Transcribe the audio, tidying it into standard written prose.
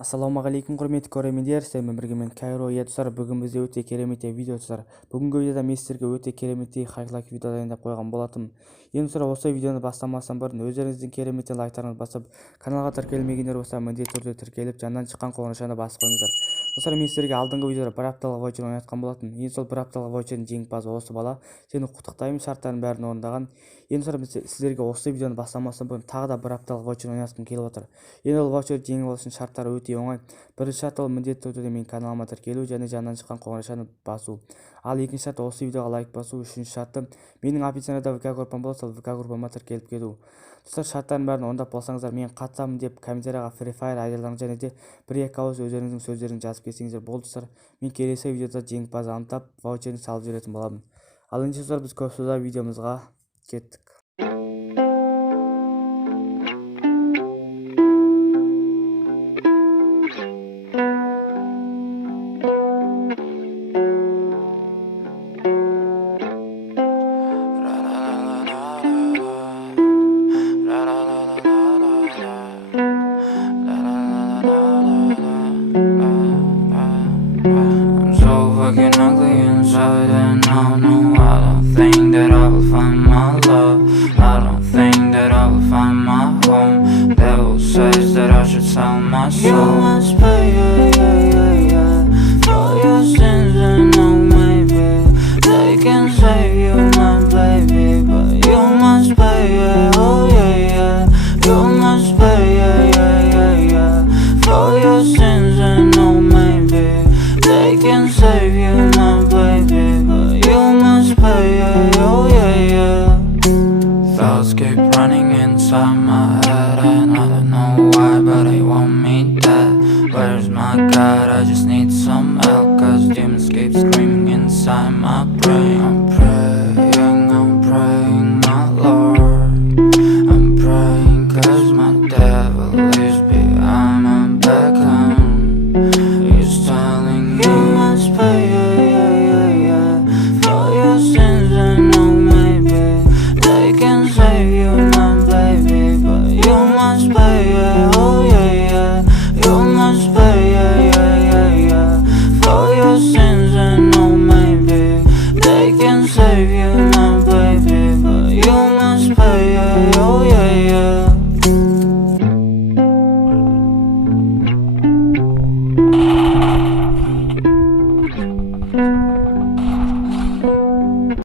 Ассалаумағалейкум құрметті көрермендер, сіздермен бірге мен Кайро достар. Бүгін бізде өте керемет видео достар. Бүгінгі видеода мен сіздерге өте керемет хайрлайк видео дайындап қойған болатым. Енді достар, осы видеоны бастамастан бұрын өздеріңіздің керемет лайктарыңызды басып, каналға тіркелмегендер болса міндетті түрде тіркеліп, жанынан шыққан қоңырауына басып қойыңыздар. Достар, мен сіздерге алдыңғы видеода бір апталық ваучер ойнатқан болатын. Енді сол бір апталық ваучердің жеңімпазы осы бала. Сені құттықтаймын, шарттардың бәрін орындаған. Енді достар, біз сіздерге осы видеоны бастамастан бұрын тағы да бір апталық ваучер ойнатқым келіп отыр. Енді ол ваучер жеңіп алу үшін шарттары өте оңай. Бірінші шарт ол міндетті түрде менің каналыма тіркелу және жанынан шыққан қоңыраушаны басу. Ал екінші шарт осы видеоға лайк басу. Үшінші шарты менің описаниеда ВК группам болса, сол ВК группама тіркеліп келу. Достар, шарттардың бәрін орындап болсаңыздар, мен қатысамын деп комментарияға фаер айдарларыңыз және де бір-екі ауыз өздеріңіздің сөздеріңізді жазып келсеңіздер болды достар. Мен келесі видеода жеңімпазды анықтап ваучерін салып жіберетін боламын. Ал енді достар, біз көп сөз видеомызға кеттік. Ugly inside and no, I don't think that I will find my love. I don't think that I will find my home. Devil says that I should sell my soul. You must pay, for your sins and no maybe they can save you, my baby, but you must pay, oh yeah, you must pay, for your sins and no maybe they can save you, my baby, but you must pay, oh yeah. Thoughts keep running inside my head and I don't know why, but they want me dead. Where's my God? I just need some help, cause demons keep screaming inside my brain.